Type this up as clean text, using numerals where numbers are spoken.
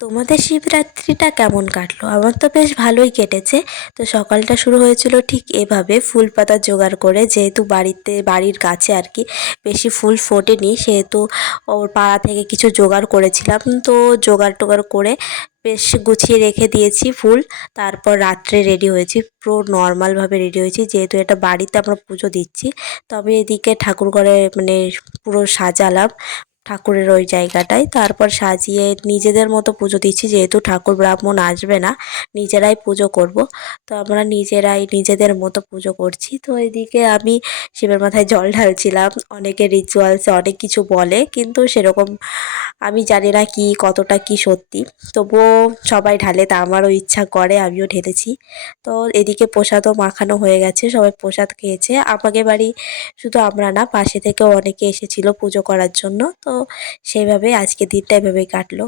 তোমাদের শিবরাত্রিটা কেমন কাটলো? আমার তো বেশ ভালোই কেটেছে। তো সকালটা শুরু হয়েছিল ঠিক এভাবে, ফুল পাতা জোগাড় করে, যেহেতু বাড়ির কাছে আর কি বেশি ফুল ফোটেনি, সেহেতু ওর পাড়া থেকে কিছু জোগাড় করেছিলাম। তো জোগাড় টোগাড় করে বেশ গুছিয়ে রেখে দিয়েছি ফুল। তারপর রাত্রে রেডি হয়েছি, পুরো নর্মালভাবে রেডি হয়েছি, যেহেতু এটা বাড়িতে আমরা পুজো দিচ্ছি। তবে এদিকে ঠাকুর ঘরে মানে পুরো সাজালাম ঠাকুরের ওই জায়গাটায়। তারপর সাজিয়ে নিজেদের মতো পুজো দিচ্ছি, যেহেতু ঠাকুর ব্রাহ্মণ আসবে না, নিজেরাই পুজো করব। তো আমরা নিজেরাই নিজেদের মতো পুজো করছি। তো এদিকে আমি শিবের মাথায় জল ঢালছিলাম। অনেকে রিচুয়ালসে অনেক কিছু বলে, কিন্তু সেরকম আমি জানি না কি কতটা কি সত্যি। তবুও সবাই ঢালে, তা আমারও ইচ্ছা করে, আমিও ঢেলেছি। তো এদিকে প্রসাদও মাখানো হয়ে গেছে, সবাই প্রসাদ খেয়েছে। আমাদের বাড়ি শুধু আমরা না, পাশে থেকেও অনেকে এসেছিল পুজো করার জন্য। তো সেইভাবে আজকের দিনটা এভাবেই কাটলো।